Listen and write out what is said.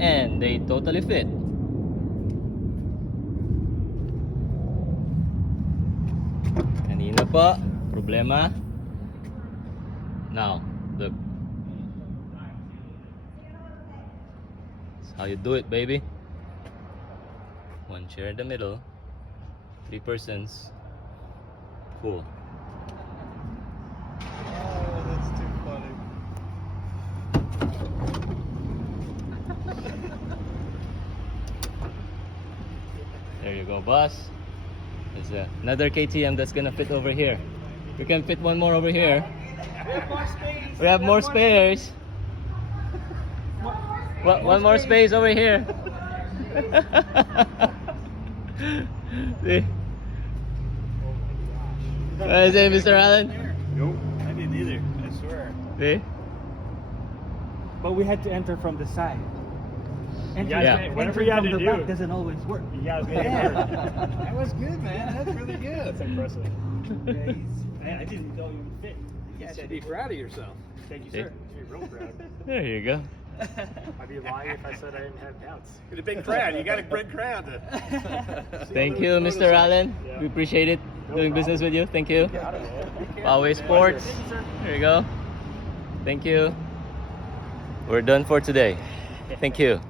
and they totally fit. Kanina pa, problema. Now, look. That's how you do it, baby. One chair in the middle, 3 persons, full. Oh, that's too funny. There you go, boss. There's another KTM that's gonna fit over here. We can fit one more over here. We have more spares. One more space over here. See? What is it, Mr. Allen? Nope, I didn't either, I swear. See? But we had to enter from the side. Yeah. Whatever you had to do doesn't always work. Yeah, that was good, man. That's really good. That's impressive. I didn't know you would fit. You should be proud of yourself. Thank you, See? sir. You're real proud. There you go. I'd be lying if I said I didn't have doubts. You're a big crowd. You got a big crowd. Thank you, Mr. Allen. We appreciate it doing business with you. Thank you. Always Sports. There you go. Thank you. We're done for today. Thank you.